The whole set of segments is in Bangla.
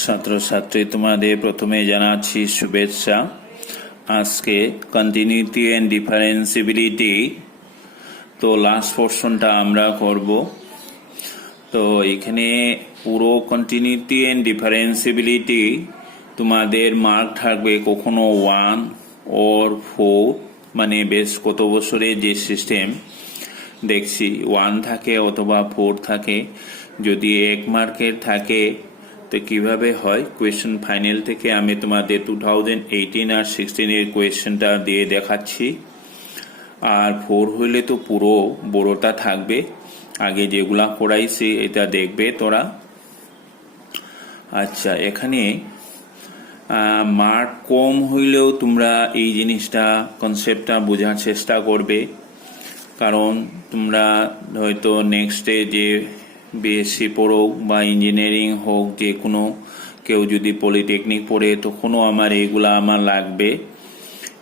ছাত্রছাত্রী তোমাদের প্রথমে জানাচ্ছি শুভেচ্ছা। আজকে কন্টিনিউটি এন্ড ডিফারেন্সিবিলিটি তো লাস্ট পোর্শনটা আমরা করব। তো এখানে পুরো কন্টিনিউটি এন্ড ডিফারেন্সিবিলিটি তোমাদের মার্ক থাকবে কখনো 1 or 4, মানে বেশ কত বছরে যে সিস্টেম দেখছি 1 থাকে অথবা 4 থাকে। যদি 1 মার্কের থাকে তো কিভাবে হয়, কোয়েশ্চেন ফাইনাল থেকে আমি তোমাদের 2018 আর 16 এর কোয়েশ্চেনটা দিয়ে দেখাচ্ছি। আর 4 হইলে তো পুরো বড়টা থাকবে, আগে যেগুলা করাইছি এটা দেখবে তোরা। আচ্ছা, এখানে মার্ক কম হইলেও তোমরা এই জিনিসটা কনসেপ্টটা বোঝার চেষ্টা করবে, কারণ তোমরা হয়তো নেক্সটে যে বিএসসি পড়ো বা ইঞ্জিনিয়ারিং হোক, যে কোনো কেউ যদি পলিটেকনিক পড়ে তখনও এইগুলা আমার লাগবে,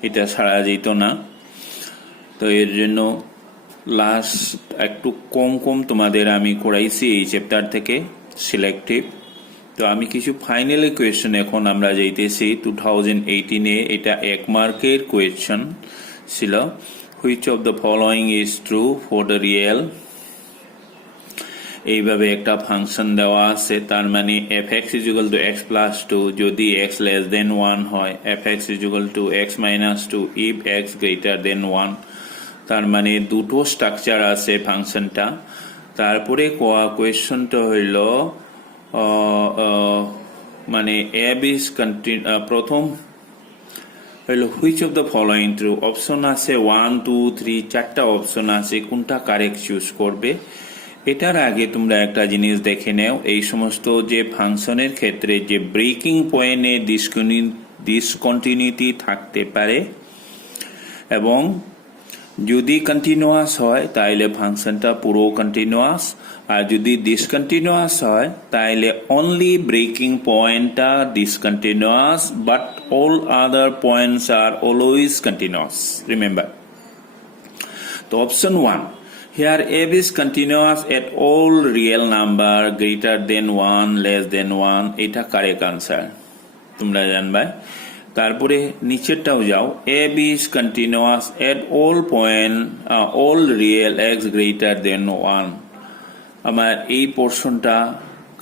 এটা ছাড়া যেত না। তো এর জন্য লাস্ট একটু কম তোমাদের আমি করাইছি এই চ্যাপ্টার থেকে সিলেক্টিভ। তো আমি কিছু ফাইনাল কোয়েশ্চেন এখন আমরা যাইতেছি 2018-এ, এটা 1 মার্কের কোয়েশ্চেন ছিল। Which of the following is true for the real. এইভাবে একটা ফাংশন দেওয়া আছে, তার মানে fx = x + 2 যদি x < 1 হয়, fx = x - 2 if x < 1। তার মানে দুটো স্ট্রাকচার আছে ফাংশনটা। তারপরে কোয়েশ্চনটা হইল মানে প্রথম হইল which of the following true. Option আছে 1, 2, 3, 4টা অপশন আছে, কোনটা কারেক্ট চুজ করবে। এটার আগে তোমরা একটা জিনিস দেখে নাও, এই সমস্ত যে ফাংশনের ক্ষেত্রে যে ব্রেকিং পয়েন্টে ডিসকন্টিনিউটি থাকতে পারে, এবং যদি কন্টিনিউয়াস হয় তাহলে ফাংশনটা পুরো কন্টিনিউয়াস, আর যদি ডিসকন্টিনিউয়াস হয় তাহলে অনলি ব্রেকিং পয়েন্টটা discontinuous, but all other points are always continuous. Remember, তো option 1, here f is continuous at all real number greater than 1 less than 1, এটা কারেক্ট আনসার তোমরা জানবা। তারপরে নিচেরটাও যাও, f is continuous at all point all real x greater than 1। আমার এই পোর্শনটা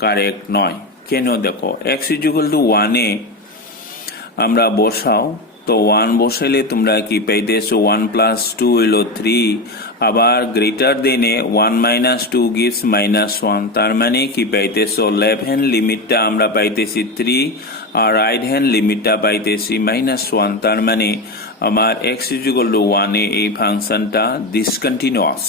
কারেক্ট নয়, কেন দেখো, x = 1-এ আমরা বসাও, তো 1 বসাইলে তোমরা কি পাইতেছো 1 + 2 হইল 3, আবার গ্রেটার দেনে 1 - 2 gives -1, তার মানে কি পাইতেছো লেফট হ্যান্ড লিমিটটা আমরা পাইতেছি 3 আর রাইট হ্যান্ড লিমিটটা পাইতেছি -1, তার মানে আমার x = 1-এ এই ফাংশনটা ডিসকন্টিনিউয়াস।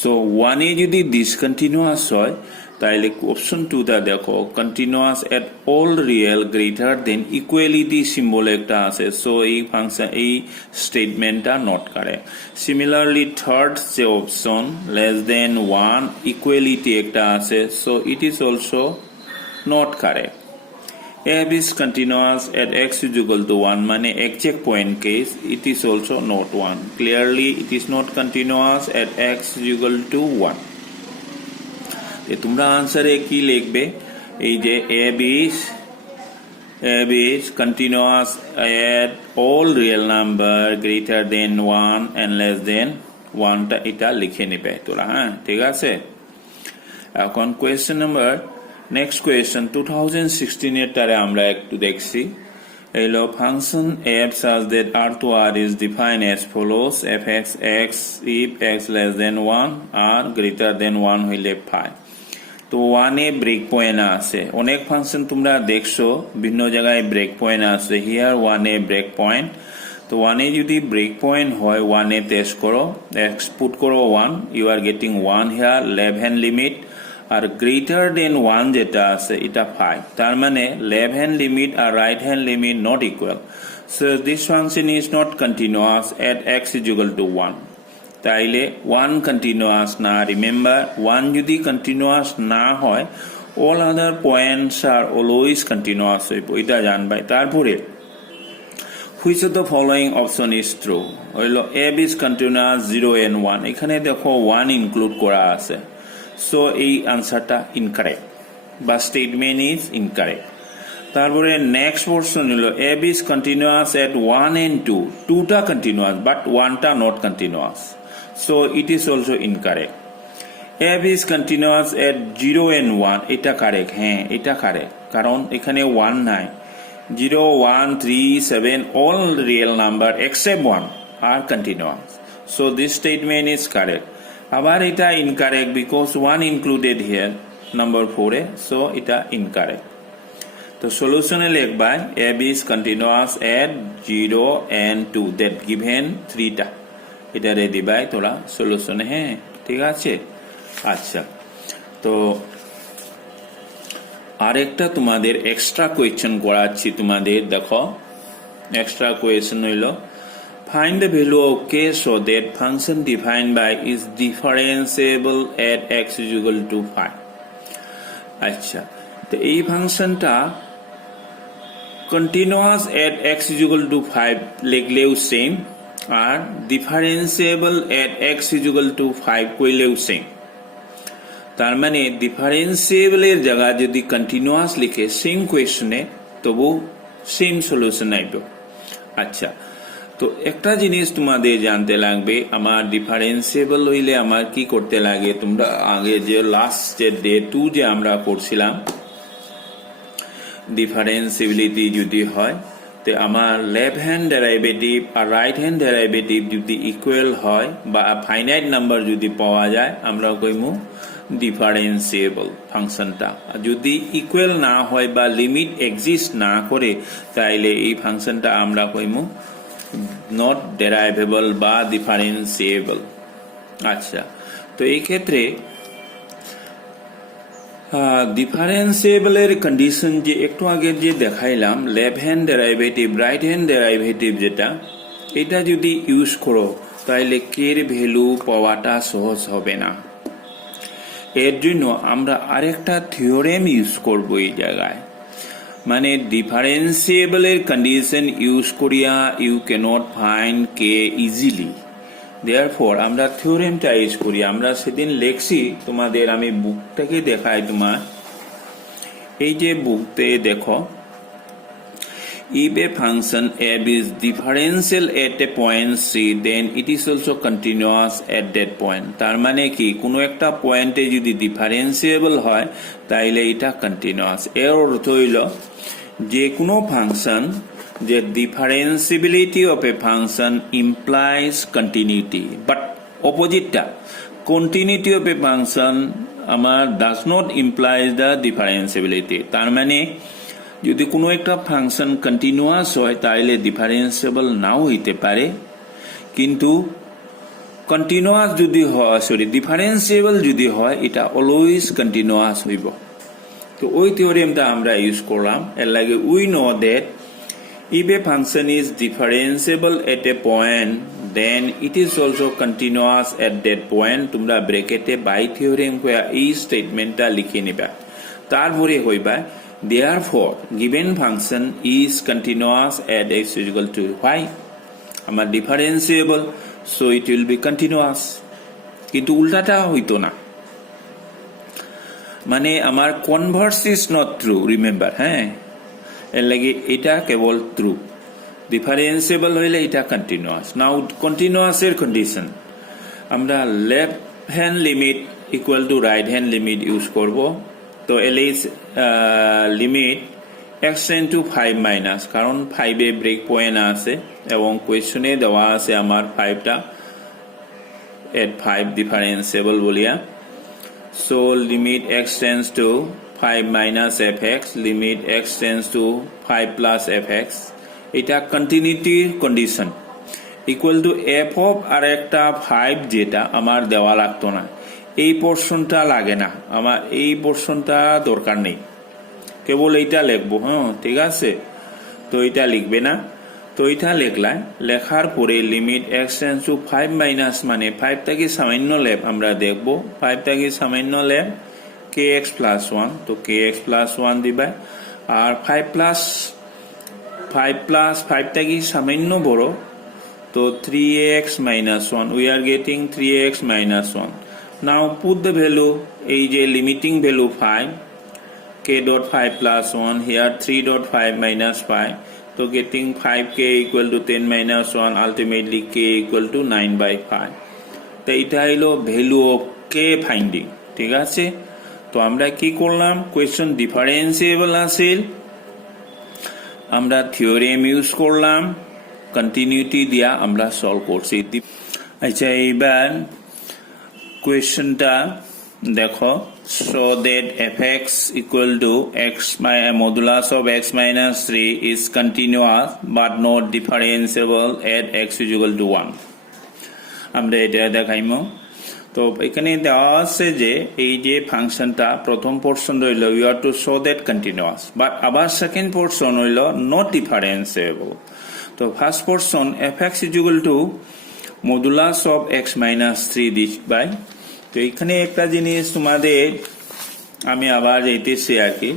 সো 1-এ যদি ডিসকন্টিনিউয়াস হয় তাহলে অপশন 2টা দেখো, continuous at all real greater than equality symbol একটা আছে, সো এই ফাংশন এই স্টেটমেন্টটা নট কারেক্ট। সিমিলারলি থার্ড যে অপশন লেস দেন 1 ইকুয়ালিটি একটা আছে, so it is also not correct. f is continuous at x = 1, মানে exact point case, it is also not 1. Clearly it is not continuous at x = 1. তোমরা আনসারে কি লিখবে, এই যে f is continuous at all real number greater than 1 and less than 1, টা এটা লিখে নেবে তোরা। হ্যাঁ, ঠিক আছে। এখন কোয়েশ্চেন নাম্বার নেক্সট কোয়েশ্চেন 2016 এর টারে আমরা একটু দেখছি। এলো function f such that r to r is defined as follows: fx x if x less than 1 r greater than 1 হইলে 5। তো 1-এ ব্রেক পয়েন্ট আছে, অনেক ফাংশন তোমরা দেখছো ভিন্ন জায়গায় ব্রেক পয়েন্ট আছে, হিয়ার 1-এ ব্রেক পয়েন্ট। তো 1-এ যদি ব্রেক পয়েন্ট হয় 1-এ টেস্ট করো, এক্স পুট করো 1, you are getting 1 here left hand limit, আর গ্রেটার দেন 1 যেটা আছে এটা 5, তার মানে লেফট হ্যান্ড লিমিট আর right hand limit not equal, so this function is not continuous at x = 1। তাইলে 1 কন্টিনিউয়াস না। রিমেম্বার, 1 যদি কন্টিনিউয়াস না হয় all other points are always continuous হইব, এটা জানবাই। তারপরে which of the following option is true, হইল f is continuous 0 and 1, এখানে দেখো 1 ইনক্লুড করা আছে, সো এই আনসারটা ইনকারেক্ট। বা স্টেটমেন্ট ইজ ইনকারেক্ট। তারপরে নেক্সট পোর্শন হলো এব ইজ কন্টিনিউয়াস এট 1 and 2, 2টা কন্টিনিউয়াস বাট 1টা not continuous, so it is also incorrect. এব ইজ কন্টিনিউয়াস এট 0 and 1, এটা কারেক্ট, হ্যাঁ এটা কারেক্ট, কারণ এখানে 1 নাই। 0, 1, 3, 7 all real number except 1 are continuous, so this statement is correct. আবার এটা incorrect because 1 included here number 4 A, so এটা incorrect. তো সলিউশনে লিখবা ab is continuous at 0 and 2 that given 3টা, এটা রে দিবাই তোরা সলিউশনে, হ্যাঁ ঠিক আছে। আচ্ছা, তো আরেকটা তোমাদের এক্সট্রা কোয়েশ্চেন করাচ্ছি তোমাদের, দেখো এক্সট্রা কোয়েশ্চেন হইল find the value of k so that function defined by is differentiable at x is equal to 5. আচ্ছা, তো এই ফাংশনটা continuous at x is equal to 5 লিখলেও সেম, আর differentiable at x is equal to 5 কইলেও সেম। তার মানে ডিফারেন্সিয়েবলের জায়গা যদি কন্টিনিউয়াস লিখে সেম কোয়েশনে তবু সেম সলিউশন আইব। আচ্ছা, তো একটা জিনিস তোমাদের জানতে লাগবে, আমার ডিফারেন্সিয়েবল হইলে আমার কি করতে লাগে, তোমরা আগে যে লাস্ট ডে 2 যে আমরা করছিলাম ডিফারেন্সিবিলিটি যদি হয়, তো আমার লেফট হ্যান্ড ডেরাইভেটিভ আর রাইট হ্যান্ড ডেরাইভেটিভ যদি ইকুয়াল হয় বা ফাইনাইট নাম্বার যদি পাওয়া যায়, আমরা কইমু ডিফারেন্সিয়েবল ফাংশনটা। যদি ইকুয়াল না হয় বা লিমিট এক্সিস্ট না করে, তাইলে এই ফাংশনটা আমরা কইমু নট ডেরাইভেবল বা ডিফারেন্সিয়েবল। আচ্ছা, তো এই ক্ষেত্রে ডিফারেন্সিয়েবলের কন্ডিশন যে একটু আগে যে দেখাইলাম, left hand derivative right hand derivative যেটা, এটা যদি ইউজ করো তাহলে কের ভ্যালু পাওয়াটা সহজ হবে না। এর জন্য আমরা আরেকটা থিওরেম ইউজ করব এই জায়গায়, মানে ডিফারেন্সিয়েবলের কন্ডিশন ইউজ করিয়া you can't find K easily, therefore আমরা থিওরেমটা ইউজ করি। আমরা সেদিন লেখছি তোমাদের, আমি বুকটাকে দেখাই তোমার, এই যে বুকতে দেখো, if a function f is differential at a point c then it is also continuous at that point. তার মানে কি, কোনো একটা পয়েন্টে যদি ডিফারেন্সিয়েবল হয় তাইলে এটা কন্টিনিউয়াস। এর অর্থ হইল যে কোনো ফাংশন, যে differentiability of a function implies continuity, but অপোজিটটা কন্টিনিউটি অফ এ ফাংশন আমার does not implies the differentiability. তার মানে যদি কোনো একটা ফাংশন কন্টিনিউয়াস হয় তাহলে ডিফারেন্সিয়েবল নাও হইতে পারে, কিন্তু কন্টিনিউয়াস যদি হয়, ডিফারেন্সিয়েবল যদি হয়, এটা অলওয়েজ কন্টিনিউয়াস হইব। তো ওই থিওরেমটা আমরা ইউজ করলাম। এর লাগে we know that if a function is differentiable at a point then it is also continuous at that point. তোমরা ব্র্যাকেটে বাই থিওরেম কয়া এই স্টেটমেন্টটা লিখে নিবা, তারপরে কইবা therefore given function is continuous at x is equal to y, আমার differentiable, so it will be continuous। কিন্তু উল্টাটা হইতো না, মানে আমার converse is not true, remember, হ্যাঁ এর লাগে এটা কেবল ট্রু, ডিফারেন্সিয়েবল হইলে এটা কন্টিনিউয়াস। নাও কন্টিনিউয়াসের কন্ডিশন আমরা left hand limit equal to right hand limit use করব। তো এলিজ limit x tend to 5 minus, কারণ 5-এ ব্রেক পয়েন্ট আছে এবং কোয়েশনে দেওয়া আছে আমার 5টা এট 5 ডিফারেন্সিয়েবল বলিয়া। So limit x tends to 5 minus fx, limit x tends to 5 plus fx, এটা কন্টিনিউটির condition equal to f of আর একটা 5 যেটা আমার দেওয়া লাগতো না, এই পোর্শনটা লাগে না, আমার এই পোর্শনটা দরকার নেই, কেবল এইটা লিখবো। হ্যাঁ ঠিক আছে, তো এটা লিখবে না, তো এটা লিখলাম। লেখার পরে limit x tends to 5 minus মানে 5 থেকে সামান্য লেব, আমরা দেখবো 5 থেকে সামান্য লেব kx plus 1, তো kx plus 1 দিবা, আর 5 plus 5 থেকে সামান্য বড়, তো 3x minus 1, we are getting 3x minus 1. Now put the value, এই যে limiting value 5, dot 5 plus 1, here 3 dot 5 minus 5. So getting 5k equal to 10 minus 1, ultimately k equal to 9 by 5. তো এটা হলো ভ্যালু অফ কে ফাইন্ডিং, ঠিক আছে। তো আমরা কি করলাম, কোয়েশ্চন ডিফারেন্সিয়েবল আসিল, আমরা থিওরেম ইউজ করলাম, কন্টিনিউটি দিয়া আমরা সলভ করছি। আচ্ছা, এইবার কোয়েশ্চনটা দেখো, so that fx equal to x modulus of x minus 3 is continuous but not differentiable at x is equal to 1. আমরা এটা দেখাইমো। তো এখানে দেওয়া আছে যে এই যে ফাংশনটা প্রথম পোর্শন রইল you are to show that continuous, but আবার সেকেন্ড পোর্শন হইল নট ডিফারেন্সিয়েবল। তো first portion fx is equal to modulus of x minus 3 this by. তো এখানে একটা জিনিস তোমাদের আমি আবার এইতেছি আর কি,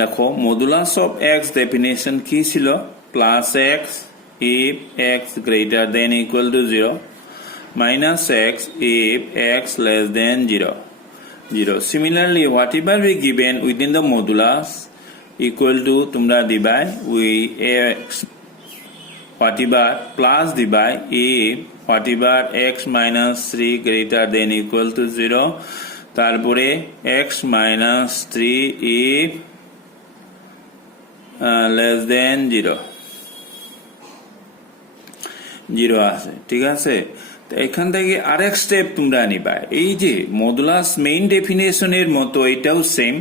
দেখো মডুলাস অফ এক্স ডেফিনেশন কি ছিল, plus x if x greater than equal to 0, minus x if x less than 0. Similarly, whatever we given within the modulus equal to তোমরা দিবাই we x whatever plus দিবাই if whatever x minus 3 greater than equal to 0, তারপরে x minus 3 if less than 0 আছে, ঠিক আছে। তো এখান থেকে আরেক স্টেপ তোমরা নিবা, এই যে মডুলাস মেইন ডেফিনেশনের মতো এটাও সেম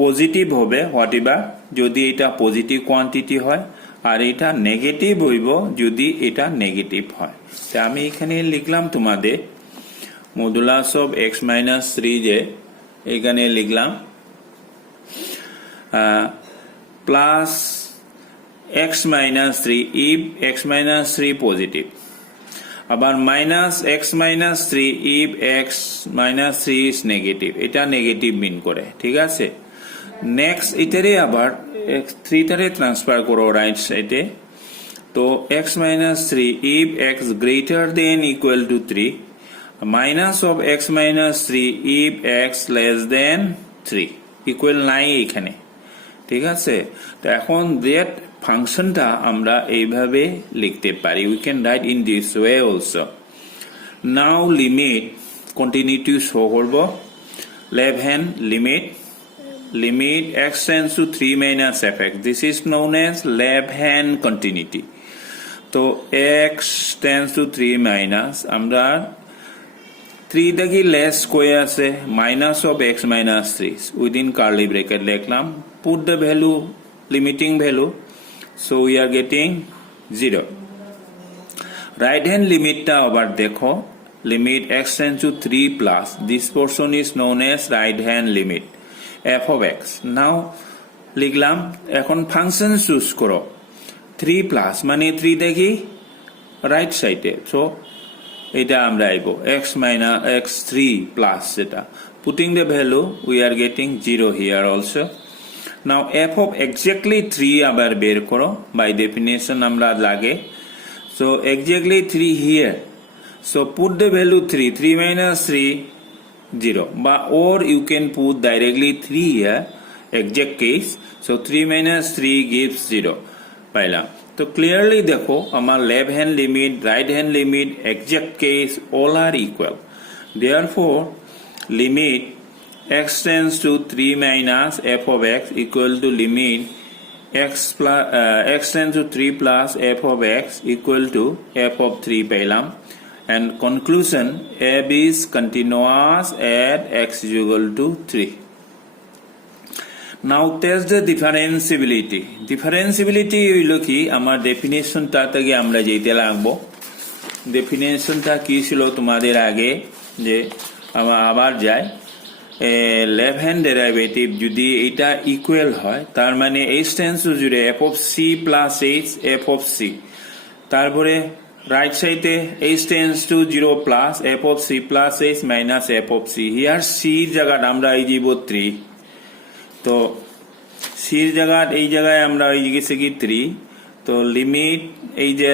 পজিটিভ হবে হোয়াটএভার যদি এটা পজিটিভ কোয়ান্টিটি হয়, আর এটা নেগেটিভ হইব যদি এটা নেগেটিভ হয়। তো আমি এখানে লিখলাম তোমাদের মডুলাস অফ x minus 3 যে এখানে লিখলাম plus x minus 3 if x minus 3 positive, আবার minus x minus 3 if x minus 3 is negative, এটা নেগেটিভ মিন করে, ঠিক আছে। নেক্সট এটারে আবার x3 টারে ট্রান্সফার করো রাইট সাইডে। তো x minus 3 if x greater than equal to 3, minus of x minus 3 if x less than 3 equal নাই এখানে, ঠিক আছে। তো এখন দ্যাট ফাংশনটা আমরা এইভাবে লিখতে পারি, we can write in this way also. Now limit continuity show করব, left hand limit x tends to 3 minus fx, this is known as left hand continuity. তো x tends to 3 minus আমরা 3 থেকে লেস কই আছে minus of x minus 3 within curly bracket লিখলাম, put the value limiting value, so we are getting 0. right hand limit টা আবার দেখো, limit x tends to 3 plus, this portion is known as right hand limit f of x. now লিখলাম, এখন ফাংশন চুজ করো 3 প্লাস মানে 3 দেখি রাইট সাইডে, সো এটা আমরা আইব x minus x3 plus এটা, putting the value we are getting 0 here also. now f of exactly 3 আবার বের করো, by definition আমরা লাগে, so exactly 3 here, so put the value 3 minus 3 0, or you can put directly 3 here, exact case, so 3 minus 3 gives 0 পাইলাম। তো ক্লিয়ারলি দেখো আমার left hand limit, right hand limit, exact case all are equal, therefore limit x tends to 3 minus f of x equal to limit x tends to 3 plus f of x equal to f of 3 পাইলাম। and conclusion f is continuous at x is equal to 3. now test the differentiability হইল কি, আমার ডেফিনেশনটা থেকে আমরা যেতে লাগবো, ডেফিনেশনটা কি ছিল তোমাদের আগে, যে আবার যাই, লেফট হ্যান্ড ডেরিভেটিভ যদি এটা ইকুয়াল হয় তার মানে h tends to 0 f of c plus h f of c, তারপরে right সাইডে h tends to 0 plus f of c plus h minus f of c, here c জায়গাটা আমরা এই দিব 3, তো c জায়গা এই জায়গায় আমরা এই গেছে কি 3, তো লিমিট এই যে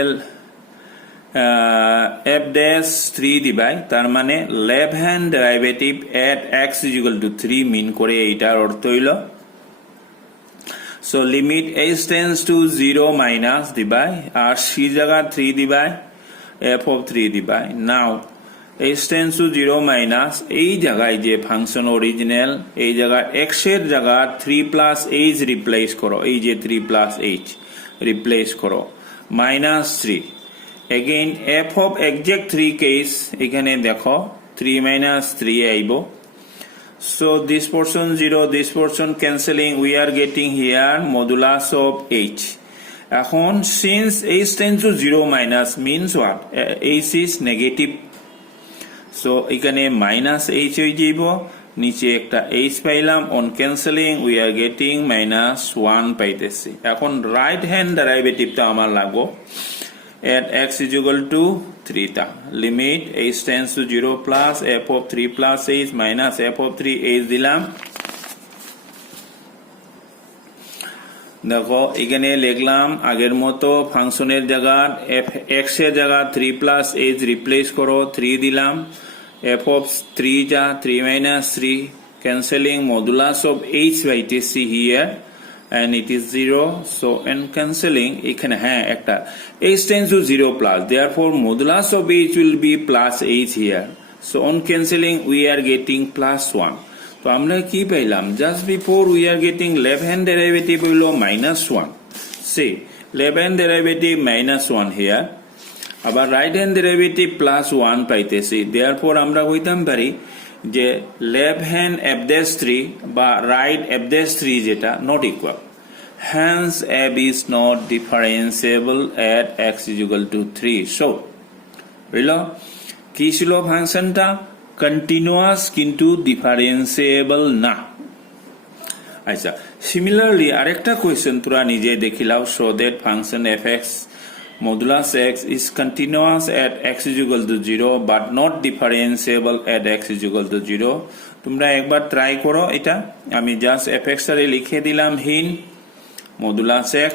f dash 3 দিবাই তার মানে left hand derivative at x is equal to 3 মিন করে এইটার অর্থ হইল so limit h tends to 0 minus দিবাই আর c জায়গা 3 দিবাই f of 3 দিবাই now h tends to 0 minus এই জায়গায় যে ফাংশন অরিজিনাল এই জায়গায় x এর জায়গা 3 plus h রিপ্লেস করো এই যে 3 plus h রিপ্লেস করো minus 3 again f of exact 3 case এখানে দেখো 3 minus 3 আইবো so this portion 0 this portion cancelling we are getting here modulus of h এখন since h tends to 0 minus means what h is negative so এখানে minus h হয়ে যাইবো নিচে একটা h পাইলাম on cancelling we are getting minus 1 পাইতেছি এখন রাইট হ্যান্ড ডেরিভেটিভটা আমার লাগবো at x is equal to 3 ta limit h tends to 0 plus f of 3 plus h minus f of 3 h দিলাম দেখো এখানে লিখলাম আগের মতো ফাংশনের জায়গা x এর জায়গা 3 plus h রিপ্লেস করো 3 দিলাম f of 3 যা 3 minus 3 cancelling modulus of h by tc here and it is 0 so and cancelling এখানে হ্যাঁ একটা h tends to 0 plus therefore modulus of h will be plus h here so on cancelling we are getting plus 1 তো আমরা কি পাইলাম just before we are getting left hand derivative হলো minus 1 see left hand derivative minus 1 here আবার রাইট হ্যান্ড ডেরিভেটিভ প্লাস 1 পাইতেছি therefore আমরা কইতাম পারি যে লেফট হ্যান্ড f dash 3 বা রাইট f dash 3 যেটা not equal hence f is not differentiable at x is equal to 3 so বুঝলো কি ছিল ফাংশনটা কন্টিনিউয়াস কিন্তু ডিফারেন্সিয়েবল না আচ্ছা সিমিলারলি আরেকটা কোশ্চেন তোরা নিজে দেখিলাও show that function fx modulus x is continuous at x is equal to 0 but not differentiable at x is equal to 0 তোমরা একবার ট্রাই করো এটা আমি জাস্ট fx এর লিখে দিলাম হিন modulus x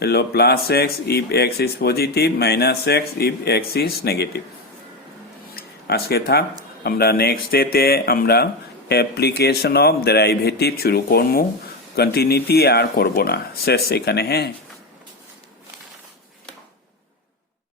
হলো plus x if x is positive minus x if x is negative আজকে থাক আমরা নেক্সট ডেতে আমরা অ্যাপ্লিকেশন অফ ডেরিভেটিভ শুরু করব কন্টিনিউটি আর করব না শেষ এখানে হ্যাঁ